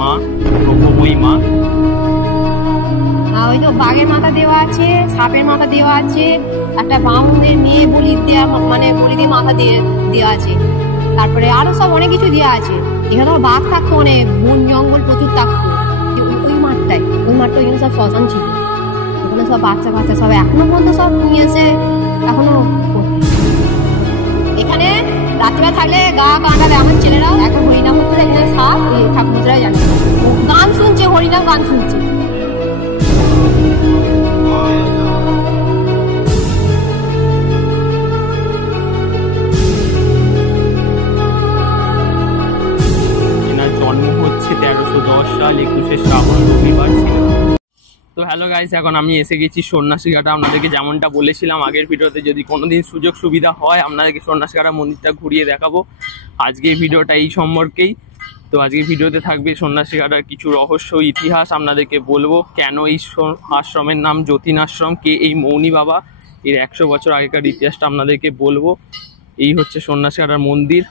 মা ব্রহ্মময়ী মা। ওই তো বাঘের মাথা দেওয়া আছে, সাপের মাথা দেওয়া আছে, একটা বামুনের মেয়ে বলি দেওয়া, মানে বলি দিয়ে মাথা দেওয়া আছে, তারপরে আরো সব অনেক কিছু দেওয়া আছে। এখানে বাঘ থাকতো, অনেক বন জঙ্গল প্রচুর থাকতো ওই মাঠটায়। ওই মাঠটা ওইখানে সব শ্মশান ছিল, ওখানে সব বাচ্চা কাচ্চা সব এখনো পর্যন্ত সব নিয়ে এসে এখনো এখানে রাত্রিবেলা থাকলে গা কাঁটা দেয়। আমার ছেলেরাও এখন হরিনাম হচ্ছে, এখানে সাপ ঠাকুররাই জানে, গান শুনছে, হরিনাম গান শুনছে। জন্ম হচ্ছে 1310 সাল 21শে শ্রাবণ রবিবার ছিল। তো হ্যালো গাইস, এখন আমি এসে গেছি সন্ন্যাসীঘাটা। আপনাদেরকে যেমনটা বলেছিলাম আগের ভিডিওতে, যদি কোনোদিন সুযোগ সুবিধা হয় আপনাদেরকে সন্ন্যাসীঘাটা মন্দিরটা ঘুরিয়ে দেখাবো। আজকে ভিডিওটা এই সম্পর্কেই। তো আজকে ভিডিওতে থাকবে সন্ন্যাসীঘাটার কিছু রহস্য, ইতিহাস আপনাদেরকে বলবো, কেন এই আশ্রমের নাম যতীন আশ্রম, কে এই মৌনী বাবা, এর 100 বছর আগেকার ইতিহাসটা আপনাদেরকে বলবো। এই হচ্ছে সন্ন্যাসীঘাটার মন্দির।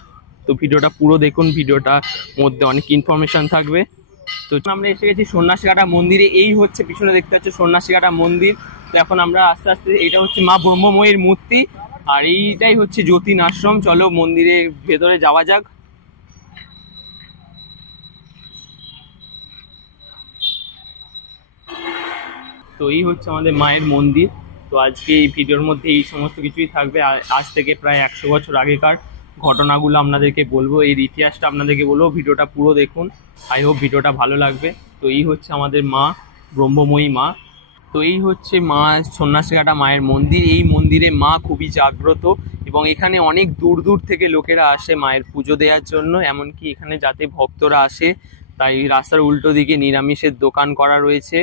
তো ভিডিওটা পুরো দেখুন, ভিডিওটার মধ্যে অনেক ইনফরমেশন থাকবে। তো আমরা এসে গেছি সন্ন্যাসীঘাটা মন্দিরে। এই হচ্ছে পিছনে দেখতে হচ্ছে সন্ন্যাসীঘাটা মন্দির। তো এখন আমরা আস্তে আস্তে, এটা হচ্ছে মা ব্রহ্মময়ীর মূর্তি, আর এইটাই হচ্ছে যতীন আশ্রম। চলো মন্দিরের ভেতরে যাওয়া যাক। তো এই হচ্ছে আমাদের মায়ের মন্দির। তো আজকে এই ভিডিওর মধ্যে এই সমস্ত কিছুই থাকবে। আজ থেকে প্রায় 100 বছর আগেকার ঘটনাগুলো আপনাদেরকে বলবো, এর ইতিহাসটা আপনাদেরকে বলবো। ভিডিওটা পুরো দেখুন, আই হোপ ভিডিওটা ভালো লাগবে। তো এই হচ্ছে আমাদের মা ব্রহ্মময়ী মা। তো এই হচ্ছে মা সন্ন্যাসীঘাটা মায়ের মন্দির। এই মন্দিরে মা খুবই জাগ্রত এবং এখানে অনেক দূর দূর থেকে লোকেরা আসে মায়ের পুজো দেওয়ার জন্য। এমনকি এখানে যাতে ভক্তরা আসে, তাই রাস্তার উল্টো দিকে নিরামিষের দোকান করা রয়েছে,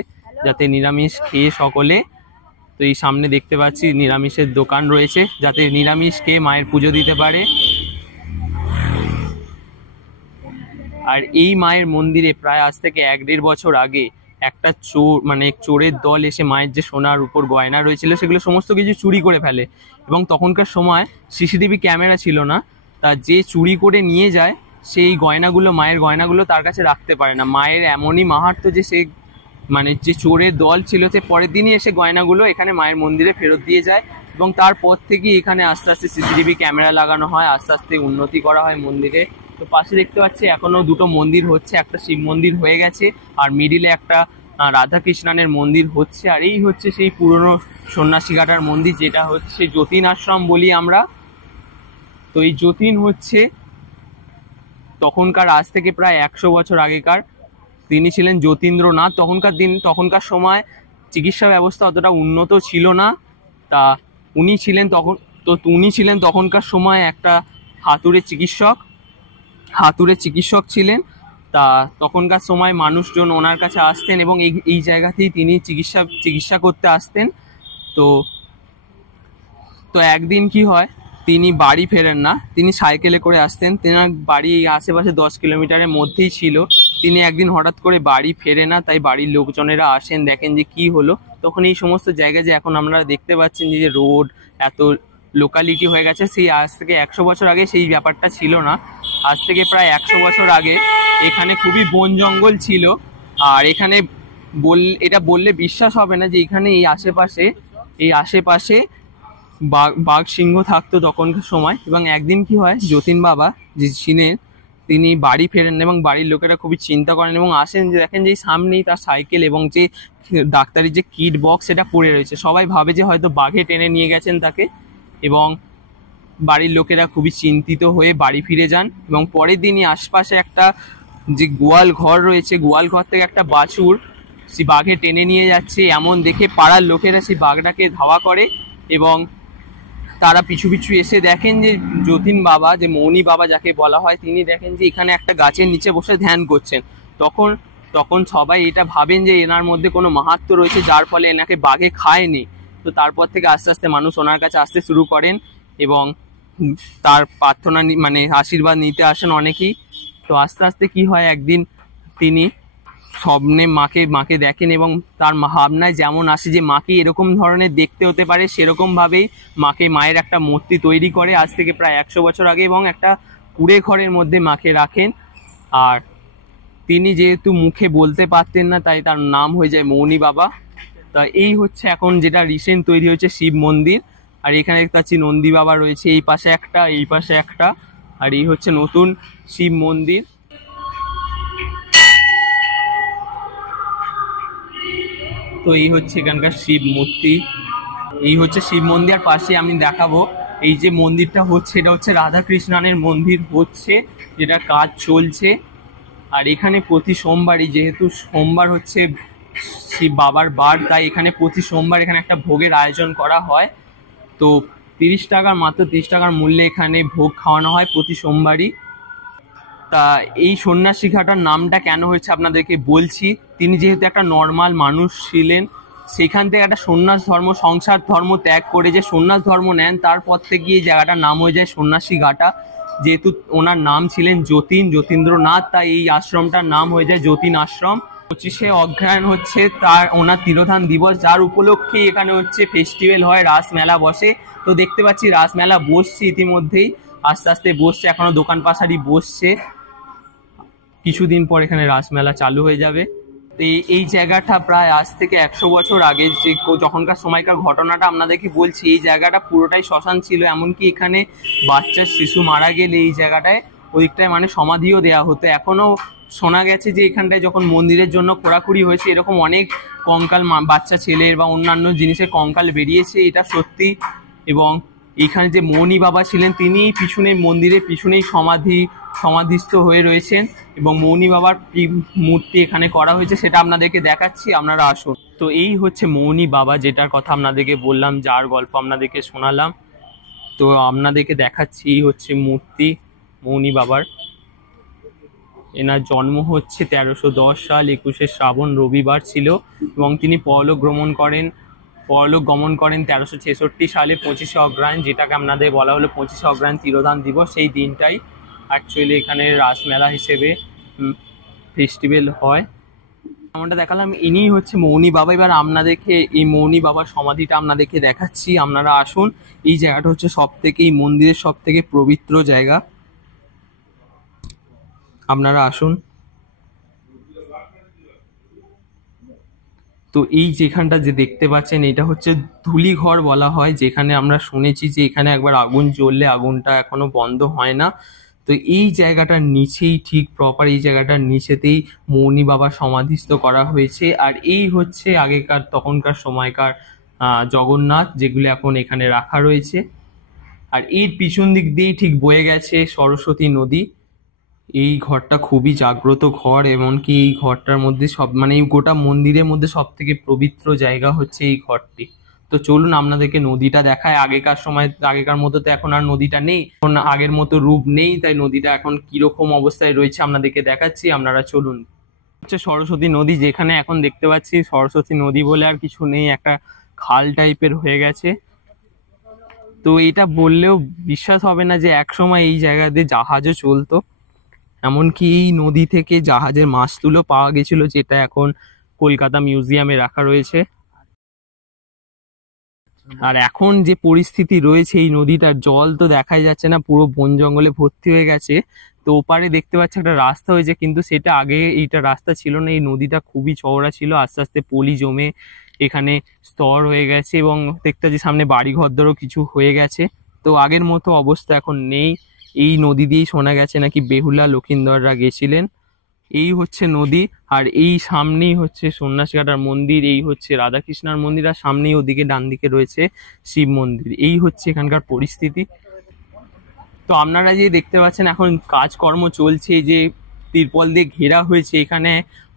যাতে নিরামিষ খেয়ে সকলে, তো এই সামনে দেখতে পাচ্ছি নিরামিষের দোকান রয়েছে, যাতে নিরামিষ খেয়ে মায়ের পুজো দিতে পারে। আর এই মায়ের মন্দিরে প্রায় আজ থেকে 1-1.5 বছর আগে একটা চোরের দল এসে মায়ের যে সোনার উপর গয়না রয়েছিল সেগুলো সমস্ত কিছু চুরি করে ফেলে। এবং তখনকার সময় সিসিটিভি ক্যামেরা ছিল না, তা যে চুরি করে নিয়ে যায় সেই গয়নাগুলো, মায়ের গয়নাগুলো তার কাছে রাখতে পারে না। মায়ের এমনই মাহাত্ম্য যে সে, যে চোরের দল ছিল, সে পরের দিনই এসে গয়নাগুলো এখানে মায়ের মন্দিরে ফেরত দিয়ে যায়। এবং তারপর থেকে এখানে আস্তে আস্তে সিসিটিভি ক্যামেরা লাগানো হয়, আস্তে আস্তে উন্নতি করা হয় মন্দিরে। তো পাশে দেখতে পাচ্ছি এখনো 2টো মন্দির হচ্ছে, একটা শিব মন্দির হয়ে গেছে আর মিডিলে একটা রাধা কৃষ্ণানের মন্দির হচ্ছে। আর এই হচ্ছে সেই পুরনো সন্ন্যাসীঘাটার মন্দির, যেটা হচ্ছে যতীন আশ্রম বলি আমরা। তো এই যতীন হচ্ছে তখনকার, আজ থেকে প্রায় 100 বছর আগেকার, তিনি ছিলেন যতীন্দ্রনাথ। তখনকার সময় চিকিৎসা ব্যবস্থা অতটা উন্নত ছিল না, তা উনি ছিলেন তখনকার সময় একটা হাতুড়ে চিকিৎসক ছিলেন। তা তখনকার সময় মানুষজন ওনার কাছে আসতেন এবং এই জায়গাতেই তিনি চিকিৎসা করতে আসতেন। তো একদিন কি হয়, তিনি বাড়ি ফেরেন না, তিনি সাইকেলে করে আসতেন। তেনার বাড়ি আশেপাশে 10 কিলোমিটারের মধ্যেই ছিল। তিনি একদিন হঠাৎ করে বাড়ি ফেরে না, তাই বাড়ির লোকজনেরা আসেন, দেখেন যে কি হলো। তখন এই সমস্ত জায়গায় যে এখন আমরা দেখতে পাচ্ছেন যে রোড এত লোকালিটি হয়ে গেছে, সেই আজ থেকে 100 বছর আগে সেই ব্যাপারটা ছিল না। আজ থেকে প্রায় 100 বছর আগে এখানে খুবই বন জঙ্গল ছিল। আর এখানে এটা বললে বিশ্বাস হবে না যে এখানে এই আশেপাশে বাঘ সিংহ থাকতো তখনকার সময়। এবং একদিন কি হয়, যতীন বাবা যে ছিলেন তিনি বাড়ি ফেরেন এবং বাড়ির লোকেরা খুবই চিন্তা করেন এবং আসেন, যে দেখেন যে সামনেই তার সাইকেল এবং যে ডাক্তারির যে কিট বক্স সেটা পড়ে রয়েছে। সবাই ভাবে যে হয়তো বাঘে টেনে নিয়ে গেছেন তাকে, এবং বাড়ির লোকেরা খুবই চিন্তিত হয়ে বাড়ি ফিরে যান। এবং পরের দিনই আশপাশে একটা যে গোয়াল ঘর রয়েছে, গোয়াল ঘর থেকে একটা বাছুর সেই বাঘে টেনে নিয়ে যাচ্ছে, এমন দেখে পাড়ার লোকেরা সেই বাঘটাকে ধাওয়া করে এবং তারা পিছু পিছু এসে দেখেন যে যতীন বাবা, যে মৌনী বাবা যাকে বলা হয়, তিনি দেখেন যে এখানে একটা গাছের নিচে বসে ধ্যান করছেন। তখন সবাই এটা ভাবেন যে এনার মধ্যে কোনো মাহাত্ম্য রয়েছে, যার ফলে এনাকে বাঘে খায়নি। তো তারপর থেকে আস্তে আস্তে মানুষ ওনার কাছে আসতে শুরু করেন এবং তার প্রার্থনা আশীর্বাদ নিতে আসেন অনেকেই। তো আস্তে আস্তে কি হয়, একদিন তিনি স্বপ্নে মাকে দেখেন এবং তার ভাবনায় যেমন আসে যে মাকে এরকম ধরনের দেখতে হতে পারে, সেরকম ভাবেই মায়ের একটা মূর্তি তৈরি করে আজ থেকে প্রায় 100 বছর আগে এবং একটা কুড়ে ঘরের মধ্যে মাকে রাখেন। আর তিনি যেহেতু মুখে বলতে পারতেন না, তাই তার নাম হয়ে যায় মৌনী বাবা। তা এই হচ্ছে এখন যেটা রিসেন্ট তৈরি হয়েছে শিব মন্দির। আর এখানে দেখতে পাচ্ছি নন্দী বাবা রয়েছে, এই পাশে একটা, এই পাশে একটা। আর এই হচ্ছে নতুন শিব মন্দির। তো এই হচ্ছে এখানকার শিব মূর্তি, এই হচ্ছে শিব মন্দির। আর পাশে আমি দেখাবো এই যে মন্দিরটা হচ্ছে, এটা হচ্ছে রাধা কৃষ্ণনের মন্দির হচ্ছে, যেটা কাজ চলছে। আর এখানে প্রতি সোমবারই, যেহেতু সোমবার হচ্ছে শিব বাবার বার, তাই এখানে প্রতি সোমবার এখানে একটা ভোগের আয়োজন করা হয়। তো 30 টাকার, মাত্র 30 টাকার মূল্যে এখানে ভোগ খাওয়ানো হয় প্রতি সোমবারই। তা এই সন্ন্যাসী ঘাটার নামটা কেন হয়েছে আপনাদেরকে বলছি। তিনি যেহেতু একটা নর্মাল মানুষ ছিলেন, সেখান থেকে একটা সন্ন্যাস ধর্ম, সংসার ধর্ম ত্যাগ করে যে সন্ন্যাস ধর্ম নেন, তারপর থেকে এই জায়গাটার নাম হয়ে যায় সন্ন্যাসী ঘাটা। যেহেতু ওনার নাম ছিলেন যতীন্দ্রনাথ, তাই এই আশ্রমটার নাম হয়ে যায় যতীন আশ্রম। 25শে অগ্রহায়ণ হচ্ছে তার ওনার তিরোধান দিবস, যার উপলক্ষে এখানে হচ্ছে ফেস্টিভ্যাল হয়, রাস মেলা বসে। তো দেখতে পাচ্ছি রাস মেলা বসছে ইতিমধ্যেই, আস্তে আস্তে বসছে, এখনো দোকান পাশারি বসছে। কিছুদিন পর এখানে রাসমেলা চালু হয়ে যাবে। এই জায়গাটা প্রায় আজ থেকে 100 বছর আগে, যে যখনকার সময়কার ঘটনাটা আপনাদেরকে বলছি, এই জায়গাটা পুরোটাই শ্মশান ছিল। এমনকি এখানে বাচ্চা শিশু মারা গেলে এই জায়গাটায় ওইদিকটায় মানে সমাধিও দেওয়া হতো। এখনো শোনা গেছে যে এখানটায় যখন মন্দিরের জন্য খোঁড়াখুড়ি হয়েছে, এরকম অনেক কঙ্কাল, বাচ্চা ছেলের বা অন্যান্য জিনিসের কঙ্কাল বেরিয়েছে, এটা সত্যি। এবং এখানে যে মৌনী বাবা ছিলেন, তিনি পিছনে মন্দিরের পিছনেই সমাধিস্থ হয়ে রয়েছেন, এবং মৌনী বাবার মূর্তি এখানে করা হয়েছে, সেটা আপনাদেরকে দেখাচ্ছি, আপনারা আসুন। তো এই হচ্ছে মৌনী বাবা, যেটার কথা আপনাদেরকে বললাম, যার গল্প আপনাদেরকে শোনালাম। তো আপনাদেরকে দেখাচ্ছি, এই হচ্ছে মূর্তি মৌনী বাবার। এনার জন্ম হচ্ছে 1310 সাল 21শে শ্রাবণ রবিবার ছিল, এবং তিনি পরলোক গমন করেন 1366 সালে 25শে অগ্রহায়ণ, যেটাকে আপনাদের বলা হলো 25শে অগ্রহায়ণ তিরোধান দিবস। সেই দিনটাই অ্যাকচুয়ালি এখানে রাসমেলা হিসেবে ফেস্টিভ্যাল হয়। যেমনটা দেখালাম, ইনি হচ্ছে মৌনী বাবা। এবার আপনাদেরকে এই মৌনী বাবার সমাধিটা আপনাদেরকে দেখাচ্ছি, আপনারা আসুন। এই জায়গাটা হচ্ছে এই মন্দিরের সব থেকে পবিত্র জায়গা, আপনারা আসুন। তো এই যেখানটা যে দেখতে পাচ্ছেন, এটা হচ্ছে ধুলিঘর বলা হয়, যেখানে আমরা শুনেছি যে এখানে একবার আগুন জ্বললে আগুনটা এখনো বন্ধ হয় না। তো এই জায়গাটার নিচেই, ঠিক প্রপার এই জায়গাটার নিচেতেই মৌনী বাবা সমাধিস্থ করা হয়েছে। আর এই হচ্ছে তখনকার সময়কার জগন্নাথ, যেগুলো এখন এখানে রাখা রয়েছে। আর এর পিছন দিক দিয়েই ঠিক বয়ে গেছে সরস্বতী নদী। এই ঘরটা খুবই জাগ্রত ঘর, এমনকি এই ঘরটার মধ্যে এই গোটা মন্দিরের মধ্যে সব থেকে পবিত্র জায়গা হচ্ছে এই ঘরটি। তো চলুন আপনাদেরকে নদীটা দেখায়। আগেকার মতো তো এখন আর নদীটা নেই, এখন আগের মতো রূপ নেই, তাই নদীটা এখন কিরকম অবস্থায় রয়েছে আপনাদেরকে দেখাচ্ছি, আপনারা চলুন। হচ্ছে সরস্বতী নদী, যেখানে এখন দেখতে পাচ্ছি সরস্বতী নদী বলে আর কিছু নেই, একটা খাল টাইপের হয়ে গেছে। তো এটা বললেও বিশ্বাস হবে না যে একসময় এই জায়গাতে জাহাজও চলতো, এমনকি এই নদী থেকে জাহাজের মাস্তুলও পাওয়া গেছিল, যেটা এখন কলকাতা মিউজিয়ামে রাখা রয়েছে। আর এখন যে পরিস্থিতি রয়েছে, এই নদীটার জল তো দেখাই যাচ্ছে না, পুরো বন জঙ্গলে ভর্তি হয়ে গেছে। তো ওপারে দেখতে পাচ্ছি একটা রাস্তা হয়েছে, কিন্তু সেটা আগে এইটা রাস্তা ছিল না। এই নদীটা খুবই চওড়া ছিল, আস্তে আস্তে পলি জমে এখানে স্তর হয়ে গেছে, এবং দেখতে পাচ্ছি সামনে বাড়ি ঘরদরও কিছু হয়ে গেছে। তো আগের মতো অবস্থা এখন নেই। এই নদী দিয়েই শোনা গেছে নাকি বেহুলা লক্ষিন্দররা গেছিলেন। এই হচ্ছে নদী, আর এই সামনেই হচ্ছে সন্ন্যাসীঘাটার মন্দির, এই হচ্ছে রাধাকৃষ্ণার মন্দির, আর সামনেই ওদিকে ডান দিকে রয়েছে শিব মন্দির। এই হচ্ছে এখানকার পরিস্থিতি। তো আপনারা যে দেখতে পাচ্ছেন এখন কাজকর্ম চলছে, যে তিরপল দিয়ে ঘেরা হয়েছে, এখানে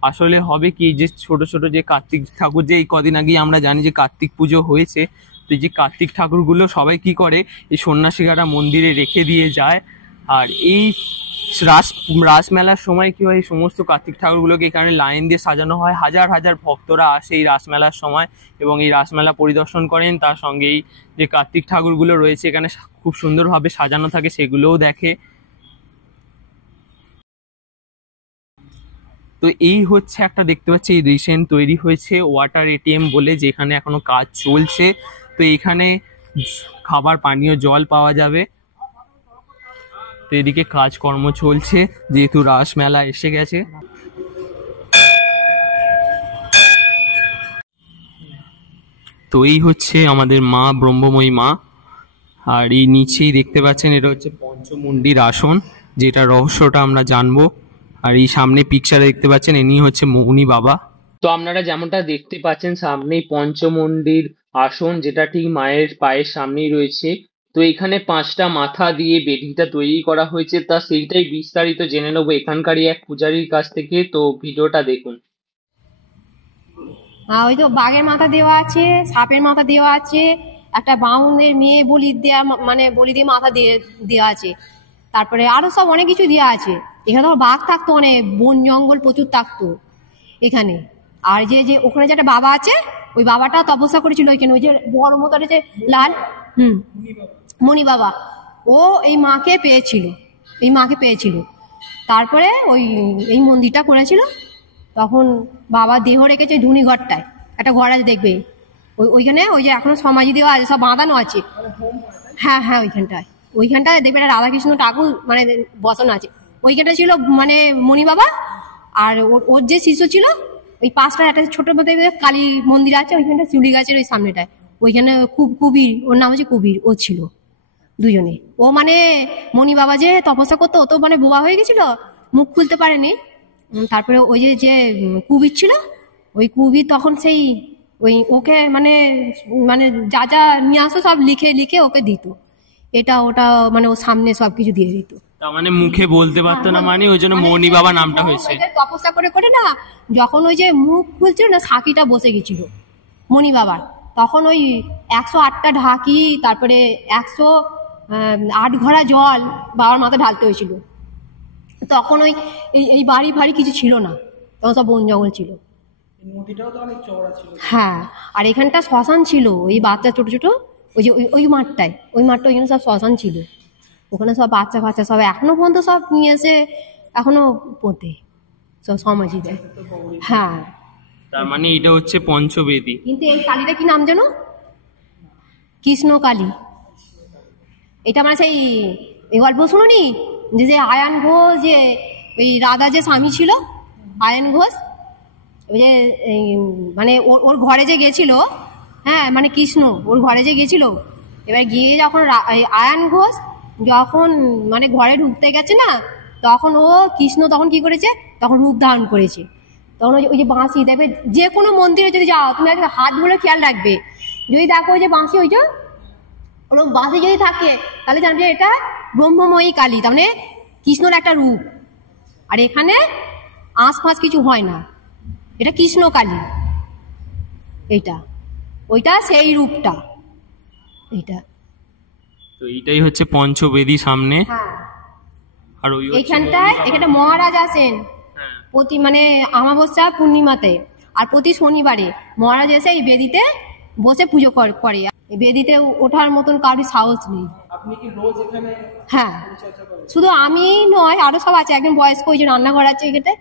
আসলে হবে কি, যে ছোট ছোট যে কার্তিক ঠাকুর, যে এই কদিন আগেই আমরা জানি যে কার্তিক পুজো হয়েছে, তো যে কার্তিক ঠাকুরগুলো সবাই কি করে, এই সন্ন্যাসীঘাটা মন্দিরে রেখে দিয়ে যায়। আর এই রাস মেলার সময় কি হয়, এই সমস্ত কার্তিক ঠাকুরগুলোকে এখানে লাইন দিয়ে সাজানো হয়। হাজার হাজার ভক্তরা আসে এই রাসমেলার সময়, এবং এই রাসমেলা পরিদর্শন করেন। তার সঙ্গেই যে কার্তিক ঠাকুরগুলো রয়েছে এখানে খুব সুন্দরভাবে সাজানো থাকে, সেগুলোও দেখে। তো এই হচ্ছে একটা দেখতে পাচ্ছি, এই রিসেন্ট তৈরি হয়েছে ওয়াটার এটিএম বলে, যেখানে এখনো কাজ চলছে। তো এখানে খাবার, পানীয় জল পাওয়া যাবে। তো এদিকে কাজকর্ম চলছে, যেহেতু রাস মেলা এসে গেছে। তো এই হচ্ছে আমাদের মা, ব্রহ্মময়ী মা। আর এই নিচেই দেখতে পাচ্ছেন এটা হচ্ছে পঞ্চমুণ্ডির আসন, যেটা রহস্যটা আমরা জানবো। আর এই সামনে পিকচারে দেখতে পাচ্ছেন ইনি হচ্ছে মৌনি বাবা। তো আপনারা যেমনটা দেখতে পাচ্ছেন সামনেই পঞ্চমুণ্ডির আসন, যেটা ঠিক মায়ের পায়ের সামনেই রয়েছে। তো এখানে 5টা মাথা দিয়ে বেদিটা তৈরি করা হয়েছে, তা সেইটাই বিস্তারিত জেনে নেবো এখানকারই এক পূজারীর কাছ থেকে। তো ভিডিওটা দেখুন। ওই তো বাঘের মাথা দেওয়া আছে, সাপের মাথা দেওয়া আছে, একটা বামুনের মেয়ে বলি দেওয়া মানে বলি দিয়ে মাথা দেওয়া আছে। তারপরে আরো সব অনেক কিছু দেওয়া আছে। এখানে তো বাঘ থাকতো, অনেক বন জঙ্গল প্রচুর থাকতো এখানে। আর যে যে ওখানে যে একটা বাবা আছে, ওই বাবাটা তপস্যা করেছিল ওইখানে, ওই যে বড় মতো যে লাল মণি বাবা, ও এই মাকে পেয়েছিল। তারপরে ওই এই মন্দিরটা করেছিল। তখন বাবা দেহ রেখেছে ধুনি ঘরটায়, একটা ঘর আছে দেখবে, ওইখানে ওই যে এখনো সমাধি দেওয়া আছে, সব বাঁধানো আছে। হ্যাঁ ওইখানটায় দেখবে একটা রাধাকৃষ্ণ ঠাকুর মানে বসানো আছে। ওইখানটা ছিল মানে মণি বাবা। আর ওর যে শিষ্য ছিল ওই পাশটা একটা ছোট মতো কালী মন্দির আছে, ওইখানটা শিউলি গাছের ওই সামনেটায়, ওইখানে কুবির, ওর নাম হচ্ছে কুবির, ও ছিল দুজনে। ও মানে মণি বাবা যে তপস্যা করতো, ও তো মানে বোবা হয়ে গেছিল, মুখ খুলতে পারেনি। তারপরে ওই যে কুবির ছিল, ওই কুবির তখন সেই ওই ওকে মানে মানে যা যা নিয়ে আসতো সব লিখে ওকে দিত, এটা ওটা মানে ও সামনে সবকিছু দিয়ে দিত। তার মানে মুখে বলতে পারতো না, মানে ওই জন্য মৌনি বাবা নামটা হয়েছে। তপস্যা করে না, যখন ওই যে মুখ খুলছিল না, সাকিটা বসে গেছিল মণি বাবার, তখন ওই 108টা ঢাকি, তারপরে 108 ঘড়া জল বাবার মাথায় ঢালতে হয়েছিল। তখন ওই এই বাড়ি ফাড়ি কিছু ছিল না, তখন সব বন জঙ্গল ছিল। হ্যাঁ, আর এখানটা শ্মশান ছিল, ওই বাচ্চা ছোট ছোট ওই যে ওই মাঠটা ওইখানে সব শ্মশান ছিল। ওখানে সব বাচ্চা ফাচ্চা সব এখনো পর্যন্ত সব নিয়ে এসে এখনো পোতে সব সমাজই দেয়। হ্যাঁ, তার মানে এটা হচ্ছে পঞ্চবেদী। কিন্তু এই কালীটা কি নাম জানো? কৃষ্ণ কালী। এটা মানে সেই গল্প শুনুনি যে আয়ান ঘোষ, যে ওই রাধা যে স্বামী ছিল আয়ান ঘোষ, ওই যে মানে ওর ঘরে যে গেছিল, হ্যাঁ মানে কৃষ্ণ ওর ঘরে যে গেছিল, এবার গিয়ে যখন আয়ান ঘোষ যখন মানে ঘরে ঢুকতে গেছে না, তখন ও কৃষ্ণ তখন কি করেছে, তখন রূপ ধারণ করেছে। তখন ওই যে বাঁশি দেখবে, যে কোনো মন্দিরে যদি যাও তুমি একটা হাত বলে খেয়াল রাখবে, যদি দেখো ওই যে বাঁশি, ওই যে ওরকম বাঁশি যদি থাকে, তাহলে জানবে এটা ব্রহ্মময়ী কালী, তার মানে কৃষ্ণর একটা রূপ। আর এখানে আঁশফাঁস কিছু হয় না, এটা কৃষ্ণ কালী, এইটা ওইটা সেই রূপটা এইটা। তো এইটাই হচ্ছে পঞ্চবেদী সামনে। হ্যাঁ, আর ওই এখানটা মহারাজ আসেন প্রতি মানে অমাবস্যা পূর্ণিমাতে, আর প্রতি শনিবারে মহারাজ এসে এই বেদিতে বসে পুজো করে। এই বেদিতে ওঠার মতন কারোর সাহস নেই। আপনি কি রোজ এখানে? হ্যাঁ, শুধু আমি নয়, আরো সব আছে। একজন বয়স্ক ওই যে রান্নাঘর আছে এখানে,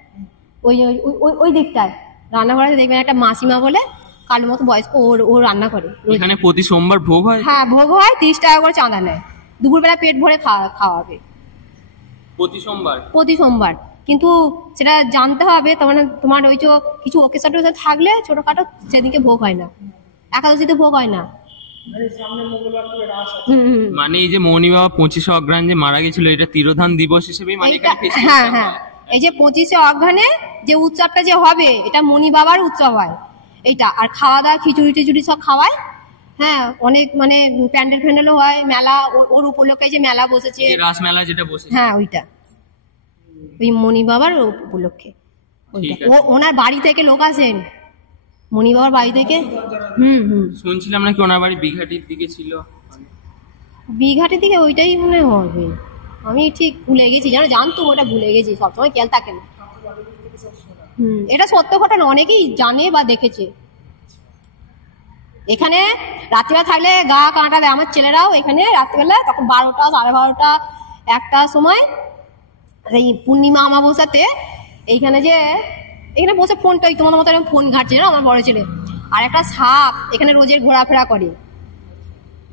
ওই দিকটায় রান্নাঘর আছে, দেখবেন একটা মাসিমা বলে কালো মতো বয়স্ক, ও রান্না করে। এখানে প্রতি সোমবার ভোগ হয়? হ্যাঁ, ভোগ হয়, 30 টাকা করে চাঁদা নেয়। দুপুরবেলা পেট ভরে খাওয়াবে প্রতি সোমবার। কিন্তু সেটা জানতে হবে, তোমার ওই যে কিছু ওকেশন থাকলে ছোটখাটো, সেদিনকে ভোগ হয় না, একাদশীতে ভোগ হয় না। মানে এই যে মৌনি বাবা 25শে অঘ্রাণ যে মারা গেছিল, এটা তিরোধান দিবস হিসেবে মানে হ্যাঁ, এই যে 25শে অঘ্রাণে যে উৎসবটা যে হবে, এটা মণি বাবার উৎসব হয় এইটা। আর খাওয়া দাওয়া খিচুড়ি টিচুড়ি সব খাওয়ায়। হ্যাঁ, অনেক মানে প্যান্ডেলও হয়, মেলা ওর উপলক্ষে যে মেলা বসেছে, রাস মেলা যেটা বসেছে, হ্যাঁ ওইটা ওই মণি বাবার উপলক্ষে। ওনার বাড়ি থেকে লোক আসেন, মণি বাবার বাড়ি থেকে। শুনছিলাম নাকি ওনার বাড়ি বিঘাটির দিকে ছিল। বিঘাটির দিকে ওইটাই মনে হবে, আমি ঠিক ভুলে গেছি, জানতো ওটা ভুলে গেছি, সবসময় খেয়াল থাকে না। এটা সত্য ঘটনা, অনেকেই জানে বা দেখেছে। এখানে রাত্রিবেলা থাকলে গা কাঁটা দেয়, আমার ছেলেরাও এখানে রাত্রিবেলা তখন 12টা, 12:30, 1টার সময় এই পূর্ণিমা অমাবস্যাতে এইখানে বসে ফোনটা তোমার মতো ফোন ঘাটছে না আমার বড় ছেলে। আর একটা সাপ এখানে রোজের ঘোরাফেরা করে,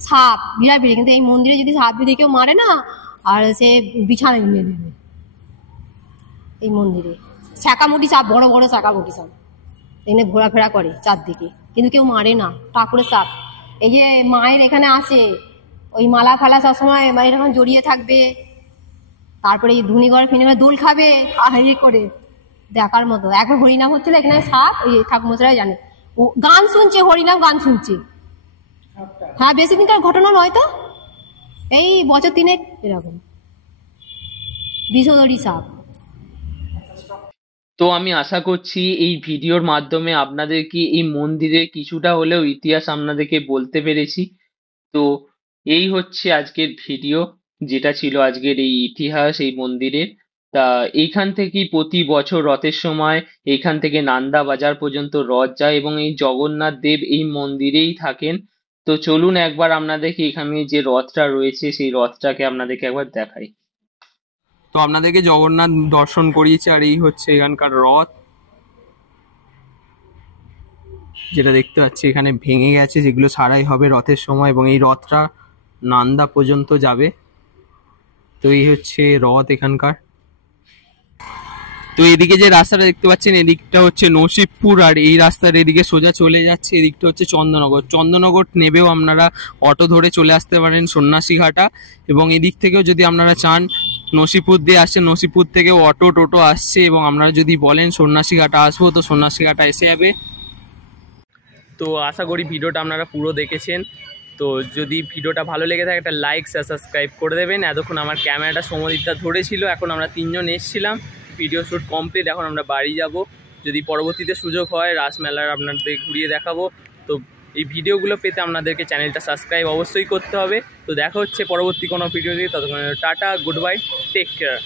সাপ বিরাট ভিড়ে। কিন্তু এই মন্দিরে যদি সাপ ভিড়ে কেউ মারে না, আর সে বিছানা নিয়ে দেবে। এই মন্দিরে শাঁকামুটি সাপ, বড় বড় শাঁকামুটি সাপ এখানে ঘোরাফেরা করে চারদিকে। কিন্তু কেউ মারে না। ঠাকুরের সাপ এই যে মায়ের এখানে আসে, ওই মালা ফালা সবসময় এরকম জড়িয়ে থাকবে, তারপরে এই ধুনিগড় ফিনিগড় দোল খাবে হাড়ি করে, দেখার মতো। এখন হরিনাম হচ্ছিল এখানে সাপ, ওই ঠাকুমশাই জানে, ও গান শুনছে, হরিনাম গান শুনছে। হ্যাঁ, বেশি দিনকার ঘটনা নয় তো, এই বছর 3 এরকম বিষধরী সাপ। তো আমি আশা করছি এই ভিডিওর মাধ্যমে আপনাদেরকে এই মন্দিরের কিছুটা হলেও ইতিহাস আপনাদেরকে বলতে পেরেছি। তো এই হচ্ছে আজকের ভিডিও, যেটা ছিল আজকের এই ইতিহাস এই মন্দিরের। তা এইখান থেকেই প্রতি বছর রথের সময় এইখান থেকে নান্দা বাজার পর্যন্ত রথ যায় এবং এই জগন্নাথ দেব এই মন্দিরেই থাকেন। তো চলুন একবার আপনাদেরকে এখানে যে রথটা রয়েছে সেই রথটাকে আপনাদেরকে একবার দেখাই। তো আপনাদেরকে জগন্নাথ দর্শন করিয়েছে, আর এই হচ্ছে এখানকার রথ, যেটা দেখতে পাচ্ছি এখানে ভেঙে গেছে, যেগুলো সারাই হবে রথের সময়, এবং এই রথটা নান্দা পর্যন্ত যাবে। তো এই হচ্ছে রথ এখানকার। তো এদিকে যে রাস্তাটা দেখতে পাচ্ছেন এদিকটা হচ্ছে নসিবপুর, আর এই রাস্তার এদিকে সোজা চলে যাচ্ছে, এদিকটা হচ্ছে চন্দননগর। চন্দননগর নেবেও আপনারা অটো ধরে চলে আসতে পারেন সন্ন্যাসীঘাটা, এবং এদিক থেকেও যদি আপনারা চান নসিপুর দিয়ে আসছেন, নসিপুর থেকেও অটো টোটো আসছে, এবং আপনারা যদি বলেন সন্ন্যাসীঘাটা আসবো তো সন্ন্যাসীঘাটা এসে যাবে। তো আশা করি ভিডিওটা আপনারা পুরো দেখেছেন। তো যদি ভিডিওটা ভালো লেগে থাকে একটা লাইক সাবস্ক্রাইব করে দেবেন। এতক্ষণ আমার ক্যামেরাটা সমদিকটা ধরেছিল, এখন আমরা 3 জন এসেছিলাম, ভিডিও শ্যুট কমপ্লিট, এখন আমরা বাড়ি যাব। যদি পরবর্তীতে সুযোগ হয় রাসমেলার আপনাদের ঘুরিয়ে দেখাবো। তো এই ভিডিওগুলো পেতে আপনাদেরকে চ্যানেলটা সাবস্ক্রাইব অবশ্যই করতে হবে। তো দেখা হচ্ছে পরবর্তী কোনো ভিডিও দিয়ে, ততক্ষণ ta ta, good bye, take care.